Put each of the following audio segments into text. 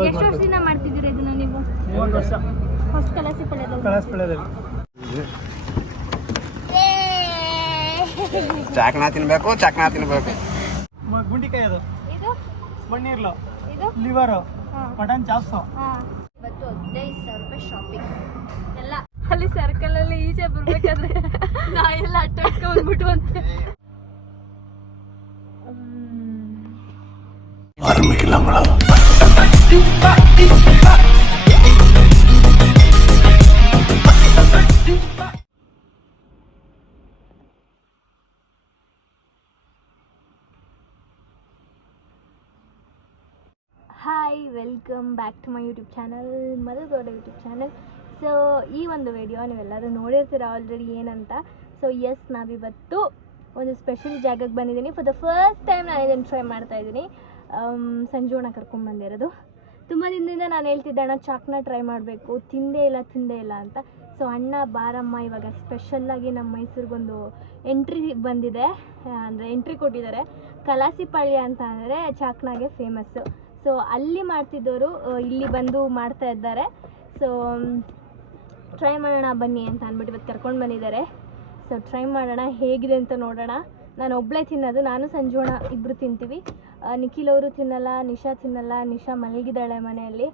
ಎಷ್ಟು ವರ್ಷದಿಂದ ಮಾಡ್ತಿದ್ದೀರಾ ಇದನ್ನ ನೀವು? 30 ವರ್ಷ. ಹೊಸ ಕಲಾಸಿಪಳ್ಯದಲ್ಲಿ. ಚಾಕ್ನಾ ತಿನ್ಬೇಕು. ಗುಂಡಿಕಾಯಿ ಅದು, ಇದು ಬಣ್ಣೀರ್ಲು, ಇದು ಲಿವರು, ಮಟನ್ ಚಾಪ್ಸು. ಇವತ್ತು 15,000 ರೂಪಾಯಿ ಶಾಪಿಂಗ್ ಎಲ್ಲ. ಅಲ್ಲಿ ಸರ್ಕಲ್ ಅಲ್ಲಿ ಈಚೆ ಬರ್ಬೇಕಾದ್ರೆ ನಾ ಎಲ್ಲ ಅಟ್ಟಾಡ್ಕೊಂಡ್ಬಿಟ್ಟು ಅಂತೆ. Hi, welcome back to my YouTube channel, Madhu Gowda YouTube channel. So ಈ ಒಂದು ವಿಡಿಯೋ ನೀವೆಲ್ಲರೂ ನೋಡಿರ್ತೀರ ಆಲ್ರೆಡಿ ಏನಂತ. ಸೊ ಎಸ್, ನಾವಿವತ್ತು ಒಂದು ಸ್ಪೆಷಲ್ ಜಾಗಕ್ಕೆ ಬಂದಿದ್ದೀನಿ. ಫಾರ್ ದ ಫಸ್ಟ್ ಟೈಮ್ ನಾನು ಇದನ್ನು ಟ್ರೈ ಮಾಡ್ತಾಯಿದ್ದೀನಿ. ಸಂಜೋಣ ಕರ್ಕೊಂಡ್ಬಂದಿರೋದು. ತುಂಬ ದಿನದಿಂದ ನಾನು ಹೇಳ್ತಿದ್ದೆ ಅಣ್ಣ ಚಾಕ್ನ ಟ್ರೈ ಮಾಡಬೇಕು, ತಿಂದೇ ಇಲ್ಲ ಅಂತ. ಸೊ ಅಣ್ಣ ಬಾರಮ್ಮ, ಇವಾಗ ಸ್ಪೆಷಲ್ಲಾಗಿ ನಮ್ಮ ಮೈಸೂರಿಗೊಂದು ಎಂಟ್ರಿ ಬಂದಿದೆ, ಅಂದರೆ ಎಂಟ್ರಿ ಕೊಟ್ಟಿದ್ದಾರೆ. ಕಲಾಸಿಪಾಳ್ಯ ಅಂತ ಅಂದರೆ ಚಾಕ್ನಾಗೆ ಫೇಮಸ್ಸು. ಸೊ ಅಲ್ಲಿ ಮಾಡ್ತಿದ್ದವರು ಇಲ್ಲಿ ಬಂದು ಮಾಡ್ತಾ ಇದ್ದಾರೆ. ಸೊ ಟ್ರೈ ಮಾಡೋಣ ಬನ್ನಿ ಅಂತ ಅಂದ್ಬಿಟ್ಟು ಇವತ್ತು ಕರ್ಕೊಂಡು ಬಂದಿದ್ದಾರೆ. ಸೊ ಟ್ರೈ ಮಾಡೋಣ, ಹೇಗಿದೆ ಅಂತ ನೋಡೋಣ. ನಾನು ಒಬ್ಬಳೇ ತಿನ್ನೋದು, ನಾನು ಸಂಜೋಣ ಇಬ್ಬರು ತಿಂತೀವಿ. ನಿಖಿಲ್ ಅವರು ತಿನ್ನಲ್ಲ, ನಿಶಾ ತಿನ್ನಲ್ಲ. ನಿಶಾ ಮಲಗಿದ್ದಾಳೆ ಮನೆಯಲ್ಲಿ.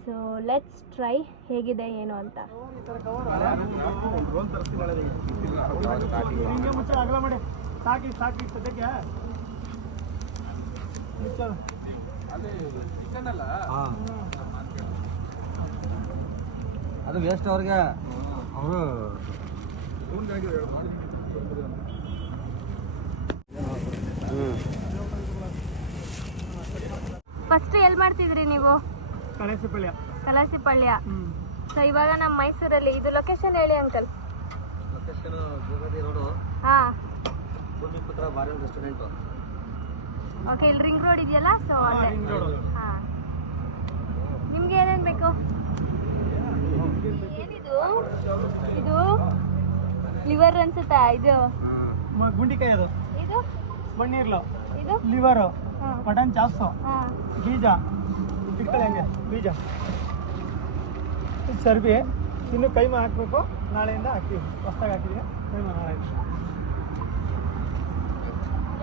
ಸೊ ಲೆಟ್ಸ್ ಟ್ರೈ ಹೇಗಿದೆ ಏನು ಅಂತ. ಅದು ವೇಸ್ಟ್ ಅವ್ರಿಗೆ. ಅವರು ಫಸ್ಟ್ ಎಲ್ಲಿ ಮಾಡ್ತಿದ್ರಿ ನೀವು? ಕಲಾಸಿಪಾಳ್ಯ. ಸೊ ಇವಾಗ ನಮ್ಮ ಮೈಸೂರಲ್ಲಿ ಇದು ಲೊಕೇಶನ್ ಹೇಳಿ ಅಂಕಲ್. ಹಾಂ, ಓಕೆ. ಇಲ್ಲಿ ರಿಂಗ್ ರೋಡ್ ಇದೆಯಲ್ಲ, ಸೊ ಅಲ್ಲೇ. ಹಾಂ, ನಿಮ್ಗೆ ಏನೇನು ಬೇಕು? ಏನಿದು? ಇದು ಲಿವರ್ ಅನ್ಸುತ್ತಾ? ಇದು ಗುಂಡಿಕಾಯಿ ಅದು, ಇದು ಬಣ್ಣೀರ್ಲು, ಇದು ಲಿವರು, ಮಟನ್ ಚಾಪ್ಸು, ಹಾಂ, ಬೀಜ ಇಟ್ಕೊಳ್ಳಿ ಹಂಗೆ, ಬೀಜ ಸರ್ಬಿ. ಇನ್ನು ಕೈಮಾ ಹಾಕಬೇಕು, ನಾಳೆಯಿಂದ ಹಾಕ್ತೀವಿ. ಹೊಸ್ದಾಗಿ ಹಾಕಿದ್ದೀವಿ ಕೈಮಾ, ನಾಳೆ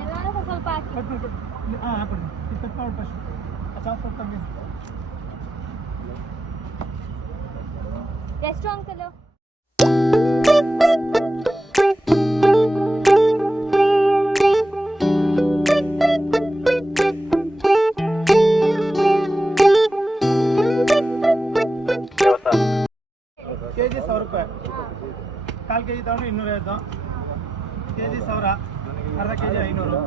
ಎಲ್ಲಾನು ಸ್ವಲ್ಪ ಹಾಕಿ. ಹಾಂ ಹಾಕ್ಬಿಡಿ. ಇದು ಕಟ್ ಮಾಡಿ ಫಸ್ಟ್ ಚಾಪ್ಸ್ ಕಮ್ಮಿ. ಎಷ್ಟು ಅಂಕಲು? ಕೆಜಿ 100 ರೂಪಾಯಿ. 1/4 ಕೆಜಿ ತಗೊಂಡ್ರೆ 250. ಕೆಜಿ 1000, ಅರ್ಧ ಕೆಜಿ 500.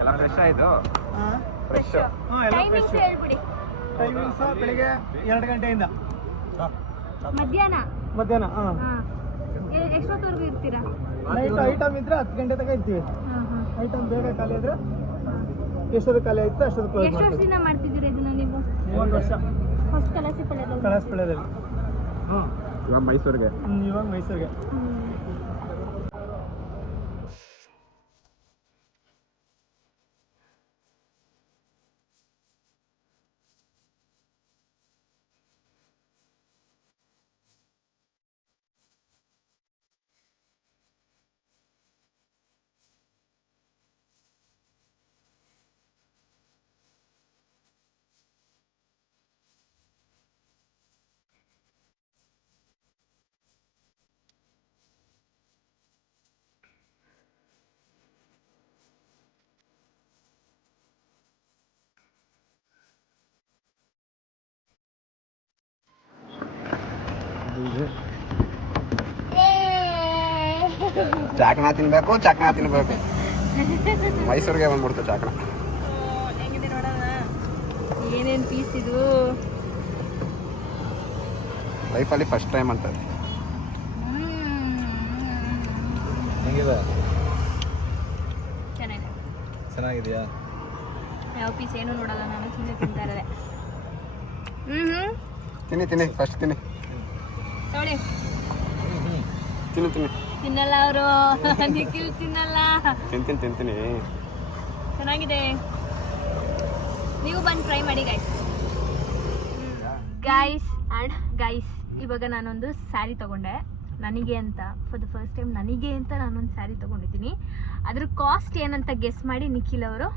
ಎಲ್ಲ ಫ್ರೆಶ್ ಆಯಿತು. ಹಾಂ, ಫ್ರೆಶ್. ಹಾಂ, ಎಲ್ಲ ಟೈಮಿಂಗ್ಸ್ ಫ್ರೆಶ್. ಹೇಳ್ಬಿಡಿ. ಟೈಮಿಂಗ್ಸ್ ಬೆಳಿಗ್ಗೆ 2 ಗಂಟೆಯಿಂದ ಮಧ್ಯಾಹ್ನ. ಹಾಂ. ಹಾಂ, ಎಷ್ಟೊತ್ತವರೆಗೂ ಇರ್ತೀರಾ? ನೈಟ್ ಐಟಮ್ ಇದ್ರೆ 10 ಗಂಟೆ ತನಕ ಇರ್ತೀವಿ. ಐಟಮ್ ಬೇಗ ಖಾಲಿ ಇದ್ರೆ ಎಷ್ಟೊತ್ತು ಖಾಲಿ ಆಯ್ತು ಅಷ್ಟೊತ್ತು ಕ್ಲೋಸ್ ಎಷ್ಟು ಮಾಡ್ತೀವಿ. ವರ್ಷದಿಂದ ಮಾಡ್ತಿದ್ದೀರಾ ಇದನ್ನ ನೀವು? 30 ವರ್ಷ. ಹೊಸ ಕಲಾಸಿಪಾಳ್ಯದಲ್ಲಿ. ಹಾಂ, ಇವಾಗ ಮೈಸೂರಿಗೆ. ಇವಾಗ ಮೈಸೂರಿಗೆ. ಚಾಕ್ನಾ ತಿನ್ಬೇಕು. ಮೈಸೂರಿಗೆ ಬಂದ್ಬಿಡ್ತು ಚಾಕ್ನಾ. ಹೆಂಗಿದೆ ನೋಡೋಣ, ಏನೇನು ಪೀಸ್ ಇದು. ಲೈಫಲ್ಲಿ ಫಸ್ಟ್ ಟೈಮ್ ಅಂತ. ಹೆಂಗಿದೆ? ಚೆನ್ನಾಗಿದೆಯಾ? ಯಾವ ಪೀಸ್ ಏನು ನೋಡಲ್ಲ ನಾನು, ಸುಮ್ಮನೆ ತಿಂತಾ ಇರೋದೆ. ತಿನ್ನಿ ಫಸ್ಟ್ ತಿನ್ನಿ. ತಗೊಳ್ಳಿ. ತಿನ್ನಿ ತಿನ್ನಲ್ಲ ಅವರು. ನಿಖಿಲ್ ತಿನ್ನಲ್ಲ. ತಿಂತೀನಿ. ಚೆನ್ನಾಗಿದೆ, ನೀವು ಬಂದು ಟ್ರೈ ಮಾಡಿ ಗೈಸ್. ಗೈಸ್ ಇವಾಗ ನಾನೊಂದು ಸ್ಯಾರಿ ತಗೊಂಡೆ ನನಗೆ ಅಂತ ಫಾರ್ ದ ಫಸ್ಟ್ ಟೈಮ್ ನನಗೆ ಅಂತ ನಾನೊಂದು ಸ್ಯಾರಿ ತೊಗೊಂಡಿದ್ದೀನಿ. ಅದ್ರ ಕಾಸ್ಟ್ ಏನಂತ ಗೆಸ್ ಮಾಡಿ ನಿಖಿಲ್ ಅವರು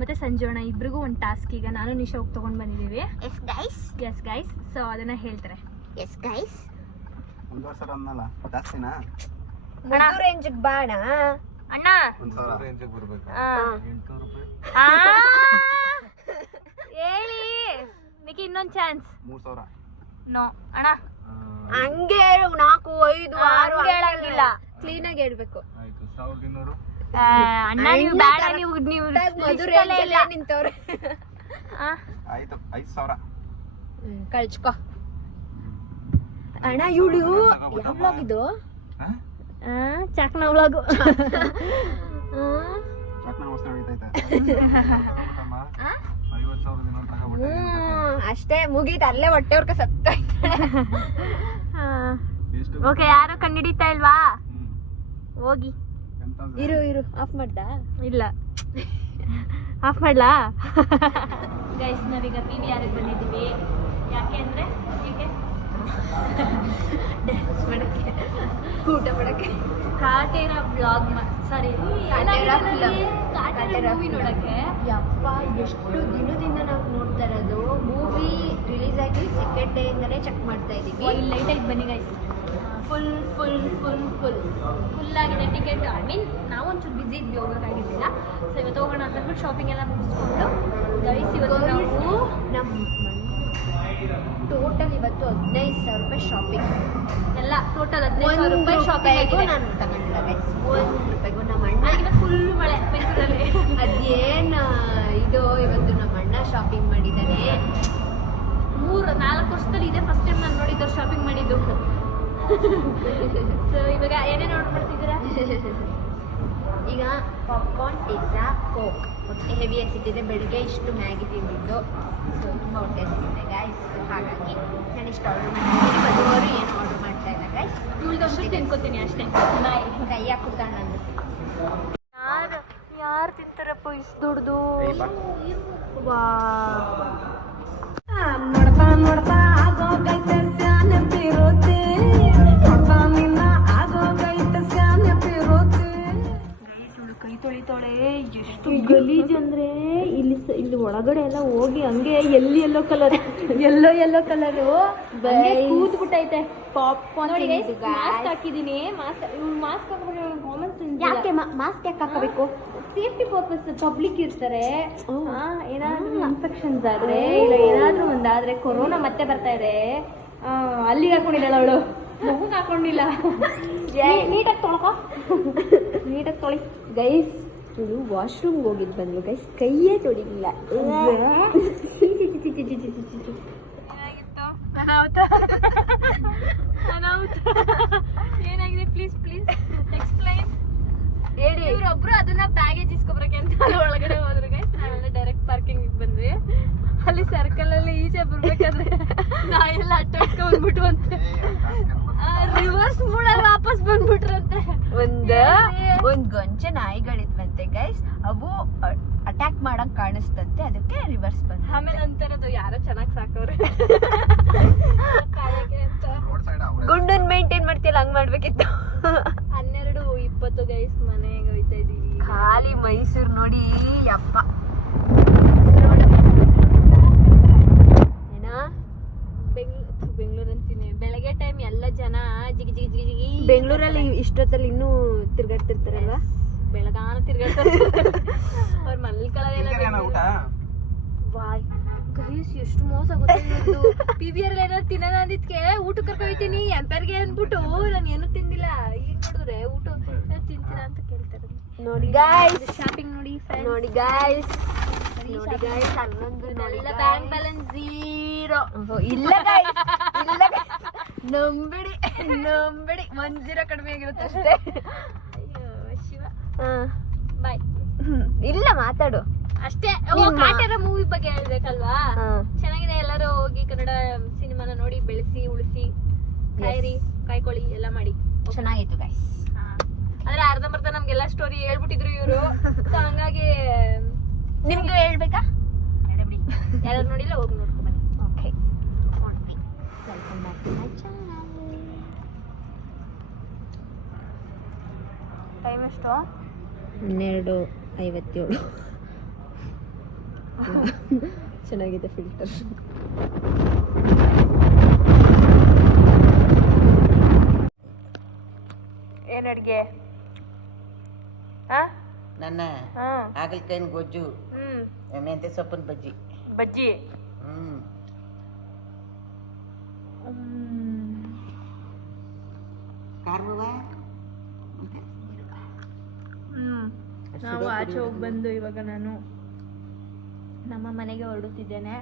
ಮತ್ತು ಸಂಜೋಣ ಇಬ್ರಿಗೂ ಒಂದು ಟಾಸ್ಕ್. ಈಗ ನಾನು ನಿಶಾ ಹೋಗಿ ತೊಗೊಂಡು ಬಂದಿದ್ದೀವಿ. ಎಸ್ ಗೈಸ್ ಸೊ ಅದನ್ನು ಹೇಳ್ತಾರೆ. ಒಂದು ವರ್ಷ ಅನ್ನಲ್ಲ ಜಾಸ್ತಿನಾ ರೇಂಜಿಗೆ ಬಾಣ ಅಣ್ಣ. ರೇಂಜಿಗೆ ಬರ್ಬೇಕು. 800 ರೂಪಾಯಿ ಹೇಳಿ ನಿಖಿ ಇನ್ನೊಂದು ಚಾನ್ಸ್. 3000 ನೋ ಅಣ್ಣ ಹಂಗೆ 4 5 6 ಹೇಳಂಗಿಲ್ಲ. ಕ್ಲೀನ್ ಆಗಿ ಹೇಳ್ಬೇಕು. ಆಯ್ತು 1200. ಅಣ್ಣ ನೀವು ಬೇಡ ನೀವು ಮಧುರ ನಿಂತವ್ರೆ. ಆಯ್ತು 5000. ಕಳ್ಸ್ಕೊ ಅಣ್ಣ. ಇವಳು ಯಾವ ಬ್ಲಾಗ್ ಇದು? ಚಾಕ್ನ ವ್ಲಾಗು. ಚಟ್ನ ವಸ್ತು ಹೊಡಿತೈತೆ 50,000 ದಿನ ತಗೋಬಿಟ್ಟೆ. ಅಷ್ಟೇ ಮುಗೀತು, ಅಲ್ಲೇ ಹೊಟ್ಟೆ ಅವ್ರ ಸತ್ತಾಯ್ತಾಳೆ. ಎಷ್ಟು ಓಕೆ ಯಾರು ಕಂಡಿಡಿತಾ ಇಲ್ವಾ? ಹೋಗಿ 10,000. ಇರು ಆಫ್ ಮಾಡ್ದ. ಇಲ್ಲ ಆಫ್ ಮಾಡ್ಲಾ? ಗೈಸ್ ನಾವೀಗ ಪಿ ವಿ ಆರ್ಗೆ ಬಂದಿದ್ದೀವಿ. ಯಾಕೆ ಅಂದರೆ ಊಟ ಮಾಡಕ್ಕೆ ಕಾಟೇರ ಬ್ಲಾಗ್ ಸಾರಿ ಕಾಟೇರ ಮೂವಿ ನೋಡಕ್ಕೆ. ಯಪ್ಪ ಎಷ್ಟು ದಿನದಿಂದ ನಾವು ನೋಡ್ತಾ ಇರೋದು. ಮೂವಿ ರಿಲೀಸ್ ಆಗಿ ಸೆಕೆಂಡ್ ಡೇ ಇಂದಾನೆ ಚೆಕ್ ಮಾಡ್ತಾ ಇದೀವಿ. ಇಲ್ಲಿ ಲೈಟಾಗಿ ಬನ್ನಿ ಗೈಸ್. ಫುಲ್ ಆಗಿದೆ ಟಿಕೆಟ್. ಐ ಮೀನ್ ನಾವು ಒಂಚೂರು ಬಿಸಿ ಇದ್ವಿ, ಹೋಗೋಕ್ಕಾಗಿದ್ದಿಲ್ಲ. ಸೊ ಇವತ್ತು ಹೋಗೋಣ ಅಂತ ಹೇಳ್ಬಿಟ್ಟು ಶಾಪಿಂಗ್ ಎಲ್ಲ ಮುಗಿಸ್ಕೊಂಡು ಗೈಸ್ ಇವತ್ತು ನಾವು ನಮ್ಮ ಟೋಟಲ್ ಇವತ್ತು 15,000 ರೂಪಾಯಿ ಶಾಪಿಂಗ್. ಎಲ್ಲ ಟೋಟಲ್ 15,000 ರೂಪಾಯಿ ಶಾಪಿಂಗ್ ಆಗಿದೆ. ನಾನು ತಗೊಂಡಿಲ್ಲ ಗೈಸ್. 1 ರೂಪಾಯಿಗೂ ನಮ್ಮ ಅಣ್ಣ ಇವತ್ತು ಫುಲ್ ಮಳೆ ಬೆಂಗಳೂರಲ್ಲಿ. ಅದೇನು ಇದು ಇವತ್ತು ನಮ್ಮ ಅಣ್ಣ ಶಾಪಿಂಗ್ ಮಾಡಿದ್ದಾನೆ. 3-4 ವರ್ಷದಲ್ಲಿ ಇದೆ ಫಸ್ಟ್ ಟೈಮ್ ನಾನು ನೋಡಿದ್ದು ಶಾಪಿಂಗ್ ಮಾಡಿದ್ದು. ಸೊ ಇವಾಗ ಏನೇನು ಆರ್ಡರ್ ಮಾಡ್ತಿದ್ದೀರಾ? ಈಗ ಪಾಪ್ಕಾರ್ನ್, ಪಿಜ್ಜಾ, ಕೋಕ್. ಹೊಟ್ಟೆ ಹೆವಿ ಅನಿಸಿಟ್ಟಿದೆ. ಬೆಳಿಗ್ಗೆ ಇಷ್ಟು ಮ್ಯಾಗಿ ತಿಂದಿದ್ದು. ಸೊ ತುಂಬ ಹೊಟ್ಟೆ ಹಸಿತಿದೆ ಗೈಸ್. ಹಾಗಾಗಿ ನಾನು ಇಷ್ಟು ಆರ್ಡರ್ ಮಾಡ್ತಿದ್ದೀನಿ. ಮದುವರು ಏನು ಆರ್ಡರ್ ಮಾಡ್ತಾ ಇಲ್ಲ ಗೈಸ್. ಇವಳ್ದಷ್ಟು ತಿನ್ಕೋತೀನಿ ಅಷ್ಟೇ. ಬಾಯ್. ಕೈ ಹಾಕುತ್ತಾಣ ಯಾರು ತಿಂತಾರಪ್ಪ ಇಷ್ಟು ದೊಡ್ಡದು? ವಾ ನೋಡ್ತಾ ಆಗೋಗೈತೆ ಸ್ಯಾನೆ ಪಿರೋತೆ. ನೋಡ್ತಾ ನಿನ್ನ ಆಗೋಗೈತೆ ಸ್ಯಾನೆ ಪಿರೋತೆ. ಕೈ ತೊಳಿತಾಳೆ. ಎಷ್ಟು ಗಲೀಜ್ ಅಂದ್ರೆ ಇಲ್ಲಿ ಒಳಗಡೆ ಎಲ್ಲ ಹೋಗಿ ಹಂಗೆ ಎಲ್ಲೋ ಕಲರು ಕೂತ್ ಬಿಟ್ಟೈತೆ. ಪಾಪ್ಕಾರ್ನ್ ನೋಡಿ ಮಾಸ್ಕ್ ಹಾಕಿದೀನಿ. ಮಾಸ್ಕ್ ಹಾಕಿದ್ರೆ ಕಾಮನ್ ಸೆನ್ಸ್. ಯಾಕೆ ಮಾಸ್ಕ್ ಯಾಕೆ ಹಾಕಬೇಕು? Safety purpose. ಪಬ್ಲಿಕ್ ಇರ್ತಾರೆ, ಏನಾದ್ರೂ ಇನ್ಫೆಕ್ಷನ್ಸ್ ಆದ್ರೆ ಇಲ್ಲ ಏನಾದ್ರೂ ಒಂದಾದ್ರೆ ಕೊರೋನಾ ಮತ್ತೆ ಬರ್ತಾ ಇದೆ. ಅಲ್ಲಿಗೆ ಹಾಕೊಂಡಿದ್ದಾಳ ಅವಳು, ಮುಖಕ್ಕೆ ಹಾಕೊಂಡಿಲ್ಲ. ನೀಟಾಗಿ ತೊಳ್ಕೊ, ನೀಟಾಗಿ ತೊಳಿ ಗೈಸ್. ಇವಳು ವಾಶ್ರೂಮ್ಗೆ ಹೋಗಿದ್ದು ಬಂದ್ಲು ಗೈಸ್. ಕೈಯೇ ತೊಳಿಲಿಲ್ಲ. ಏನಾಗಿದೆ ಪ್ಲೀಸ್ ಎಕ್ಸ್ಪ್ಲೈನ್ ಹೇಳಿ. ಇವ್ರೊಬ್ರು ಅದನ್ನ ಬ್ಯಾಗೇಜ್ ಇಸ್ಕೊಬರಕ್ಕೆ ಅಂತ ಒಳಗಡೆ ಹೋದ್ರು ಗೈಸ್. ನಾವೆಲ್ಲ ಡೈರೆಕ್ಟ್ ಪಾರ್ಕಿಂಗ್ ಬಂದ್ವಿ. ಅಲ್ಲಿ ಸರ್ಕಲ್ ಅಲ್ಲಿ ಈಚೆ ಬರ್ಬೇಕಾದ್ರೆ ನಾಯೆಲ್ಲ ಅಟ್ಟಾಡ್ಕೊಂಡ್ಬಿಟ್ಟು ಅಂತೆ. ರಿವರ್ಸ್ ಮೂಡಲ್ಲಿ ವಾಪಸ್ ಬಂದ್ಬಿಟ್ರಂತೆ. ಒಂದ್ ಗೊಂಚೆ ನಾಯಿಗಳಿದ್ವಂತೆ ಗೈಸ್. ಅವು ಅಟ್ಯಾಕ್ ಮಾಡಕ್ ಕಾಣಿಸ್ತಂತೆ, ಅದಕ್ಕೆ ರಿವರ್ಸ್ ಬಂದ. ಆಮೇಲೆ ಅಂತಾರದು ಯಾರೋ ಚೆನ್ನಾಗಿ ಸಾಕವ್ರೆ ಕಾಯಕ್ಕೆ ಅಂತ. ಗುಂಡನ್ ಮೇಂಟೈನ್ ಮಾಡ್ತಿಲ್ಲ, ಹಂಗ್ ಮಾಡ್ಬೇಕಿತ್ತು. 12:20 ಗೈಸ್ ಮನೆಗೆ ಹೋಯ್ತಾ ಇದೀವಿ. ಖಾಲಿ ಮೈಸೂರು ನೋಡಿ ಯಪ್ಪ. ಏನಾ ಬೆಂಗಳೂರು ಅಂತೀನಿ. ಬೆಳಗ್ಗೆ ಟೈಮ್ ಎಲ್ಲ ಜನ ಜಿಗಿ ಬೆಂಗಳೂರಲ್ಲಿ ಇಷ್ಟೊತ್ತಲ್ಲಿ ಇನ್ನೂ ತಿರ್ಗಾಡ್ತಿರ್ತಾರಲ್ವಾ? ಬೆಳಗಾನ ತಿರ್ಗಾಡ್ತಾರೆ. ಅವ್ರ ಮಲ್ಕೊಳ್ಳೋದೇನೋ ವಾಯ್ ಗೈಸ್ ಎಷ್ಟು ಮೋಸ ಗೊತ್ತಿದ್ದು. PVR ಏನಾದ್ರು ತಿನ್ನೋಣ ಅಂದಿದ್ಕೆ ಊಟ ಕರ್ಕೊಯ್ತೀನಿ ಎಂಪರ್ಗೆ ಅಂದ್ಬಿಟ್ಟು ನಾನು ಏನು ತಿಂದಿಲ್ಲ. ಈಗ ನೋಡಿದ್ರೆ ಊಟ ತಿಂತೀನ ಅಂತ ಕೇಳ್ತಾರೆ. ನೋಡಿ ಗಾಯ್ಸ್, ಶಾಪಿಂಗ್ ನೋಡಿ ನೋಡಿ ಗಾಯ್ಸ್, ನೋಡಿ ಗಾಯ್ಸ್. ಎಲ್ಲ ಬ್ಯಾಂಕ್ ಬ್ಯಾಲೆನ್ಸ್ 0. ಇಲ್ಲ ಗಾಯ್ಸ್, ಇಲ್ಲ ನಂಬಿಡಿ 10 ಕಡಿಮೆ ಆಗಿರುತ್ತೆ ಅಷ್ಟೇ. ಅಯ್ಯೋ ಶಿವ. ಬಾಯ್. ಇಲ್ಲ ಮಾತಾಡು ಅಷ್ಟೇ. ಕಾಟೇರ ಮೂವಿ ಬಗ್ಗೆ ಹೇಳ್ಬೇಕಲ್ವಾ? ಚೆನ್ನಾಗಿದೆ. ಎಲ್ಲರೂ ಹೋಗಿ ಕನ್ನಡ ಸಿನಿಮಾನ ನೋಡಿ ಬೆಳೆಸಿ ಉಳಿಸಿ ಕಾಯ್ಕೊಳ್ಳಿ ಎಲ್ಲ ಮಾಡಿ. ಚೆನ್ನಾಗಿತ್ತು ಗೈಸ್. ಆದ್ರೆ ಅರ್ಧಂಬರ್ಧ ನಮ್ಗೆಲ್ಲ ಸ್ಟೋರಿ ಹೇಳ್ಬಿಟ್ಟಿದ್ರು ಇವರು. ಹಂಗಾಗಿ ನಿಮ್ಗೆ ಹೇಳ್ಬೇಕಾ? ಯಾರು ನೋಡಿಲ್ಲ ಹೋಗಿ ನೋಡ್ಕೊಂಡ್ ಬನ್ನಿ. ಓಕೆ ನೋಡ್ವಿ. ಟೈಮ್ ಎಷ್ಟು? 12:57. ಚೆನ್ನಾಗಿದೆ ಫಿಲ್ಟರ್. ಏನು ಅಡುಗೆ? ಹಾಂ ನನ್ನ ಹಾಂ ಹಾಗಲಕಾಯಿನ ಗೊಜ್ಜು, ಮೆಂತ್ಯ ಸೊಪ್ಪಿನ ಬಜ್ಜಿ. ಬಜ್ಜಿ. ಕಾರ್ಮವ ನಾವು ಆಚೆ ಹೋಗಿ ಬಂದು ಇವಾಗ ನಾನು ನಮ್ಮ ಮನೆಗೆ ಹೊರಡುತ್ತಿದ್ದೇನೆ.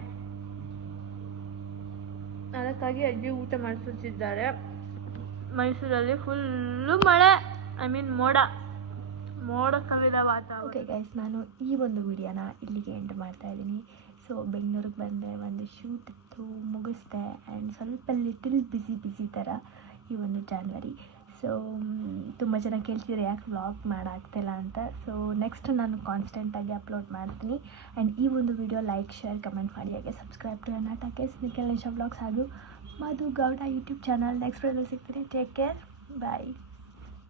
ಅದಕ್ಕಾಗಿ ಅಜ್ಜಿ ಊಟ ಮಾಡಿಸುತ್ತಿದ್ದಾರೆ. ಮೈಸೂರಲ್ಲಿ ಫುಲ್ಲು ಮಳೆ, ಮೋಡ ಕವಿದ ವಾತಾವರಣ. ಓಕೆ ಗೈಸ್, ನಾನು ಈ ಒಂದು ವಿಡಿಯೋನ ಇಲ್ಲಿಗೆ ಎಂಡ್ ಮಾಡ್ತಾ ಇದ್ದೀನಿ. ಸೊ ಬೆಂಗಳೂರಿಗೆ ಬಂದೆ, ಒಂದು ಶೂಟ್ ಇತ್ತು, ಮುಗಿಸ್ದೆ. ಆ್ಯಂಡ್ ಸ್ವಲ್ಪ ಲಿಟಲ್ ಬಿಸಿ ಥರ ಈ ಒಂದು ಜಾನ್ವರಿ. ಸೊ ತುಂಬ ಜನ ಕೇಳ್ತಿದ್ರೆ ಯಾಕೆ ವ್ಲಾಗ್ ಮಾಡೋಗ್ತಿಲ್ಲ ಅಂತ. ಸೊ ನೆಕ್ಸ್ಟ್ ನಾನು ಕಾನ್ಸ್ಟೆಂಟಾಗಿ ಅಪ್ಲೋಡ್ ಮಾಡ್ತೀನಿ. ಆ್ಯಂಡ್ ಈ ಒಂದು ವಿಡಿಯೋ ಲೈಕ್, ಶೇರ್, ಕಮೆಂಟ್ ಮಾಡಿ. ಹಾಗೆ ಸಬ್ಸ್ಕ್ರೈಬ್ ಟು ಅನಾಟಕೆ ನಿಖಿಲ್ ನಿಶಾ ವ್ಲಾಗ್ಸ್ ಹಾಗೂ Madhu Gowda YouTube channel. Next ವಿಡಿಯೋದಲ್ಲಿ ಸಿಗ್ತೀನಿ. ಟೇಕ್ ಕೇರ್, ಬಾಯ್.